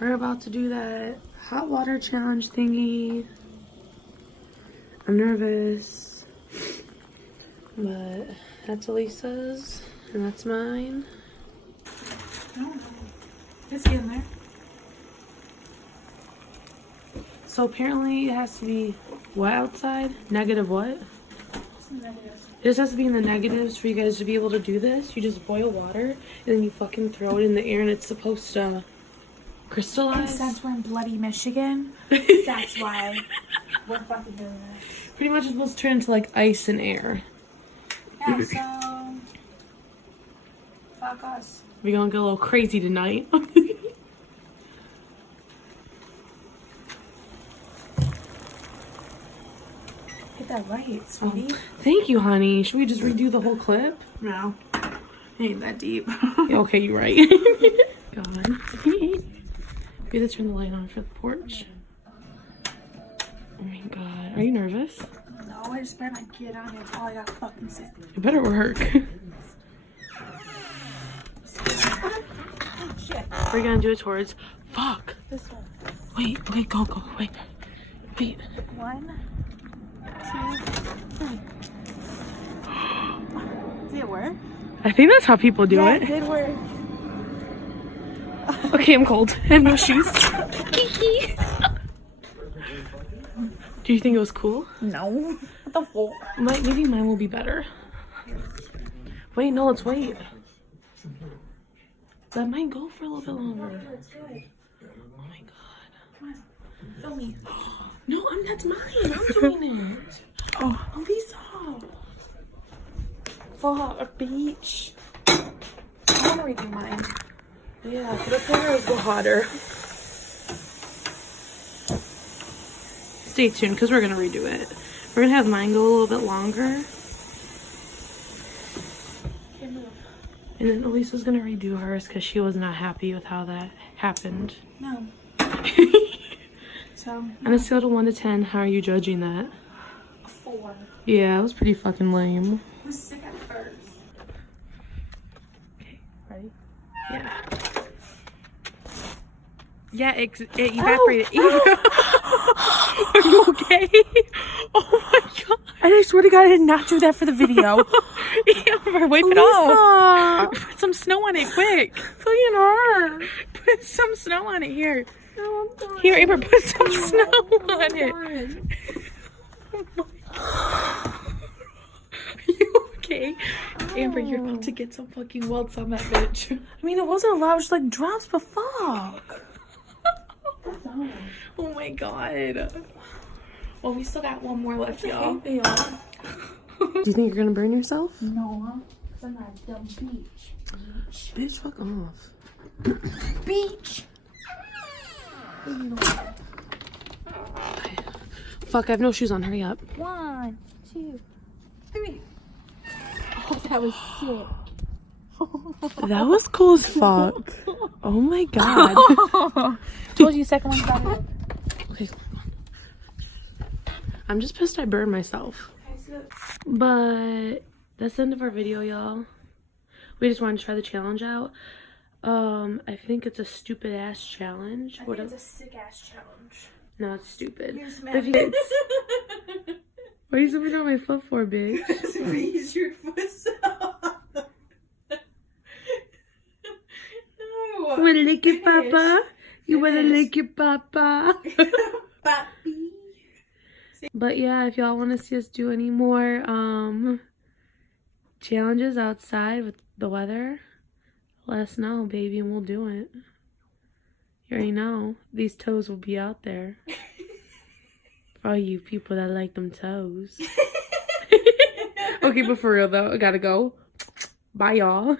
We're about to do that hot water challenge thingy. I'm nervous, but that's Elisa's and that's mine. Oh, it's in there. So apparently it has to be what outside? Negative what? It's negative. It just has to be in the negatives for you guys to be able to do this. You just boil water and then you fucking throw it in the air and it's supposed to crystallize. And since we're in bloody Michigan, that's why we're fucking doing this. Pretty much it's supposed to turn into like ice and air. Yeah, so fuck us. We're gonna get a little crazy tonight. Get that right, sweetie. Thank you, honey. Should we just redo the whole clip? No, ain't that deep. Okay, you're right. God. We have to turn the light on for the porch. Oh my god. Are you nervous? No, I just better not get on it. That's all I got to fucking say. It better work. Oh, shit. We're gonna do it towards. Fuck. This one. Wait, okay, go. Wait. 1, 2, 3. Did it work? I think that's how people do Yeah, it. it did work. Okay, I'm cold. I have no shoes. Do you think it was cool? No. What the fuck? Maybe mine will be better. Wait, no, let's wait. That might go for a little bit longer. It's good. Oh my god. Come on. Film me. No, that's mine. I'm doing it. Oh. Lisa. Fuck, a beach. I want to redo mine. Yeah, the cameras go hotter. Stay tuned, because we're going to redo it. We're going to have mine go a little bit longer. Okay, move. And then Elisa's going to redo hers, because she was not happy with how that happened. No. So, On a scale of 1 to 10, how are you judging that? a 4. Yeah, it was pretty fucking lame. I was sick at first. Okay, ready? Yeah. Yeah, it evaporated. Oh. Are you okay? Oh my god. And I swear to God, I did not do that for the video. Amber, wipe it off. Put some snow on it, quick. Fucking hurt. Put some snow on it, here. No, I'm done. Here, Amber, put some snow on it. Are you okay? Amber, you're about to get some fucking welts on that bitch. I mean, it wasn't a lot. It was like drops, but fuck. Oh my god. Well, we still got one more left, y'all. Do Do you think you're gonna burn yourself? No, because I'm not a dumb beach. Bitch, fuck off. Beach. Fuck, I have no shoes on. Hurry up. 1, 2, 3. Oh, that was sick. That was cool as fuck. Oh my god. Told you second one's better. Okay. I'm just pissed I burned myself. But that's the end of our video, y'all. We just wanted to try the challenge out. I think it's a stupid ass challenge. I think it's a sick ass challenge. No, it's stupid. Here's But if you- What are you zipping on my foot for, bitch? Raise your foot up. No. Wanna lick it, Finish. papa? You wanna Finish. lick it, papa? Papi. But yeah, if y'all want to see us do any more challenges outside with the weather, let us know, baby, and we'll do it. You already know these toes will be out there for all you people that like them toes. Okay, but for real though, I gotta go. Bye, y'all.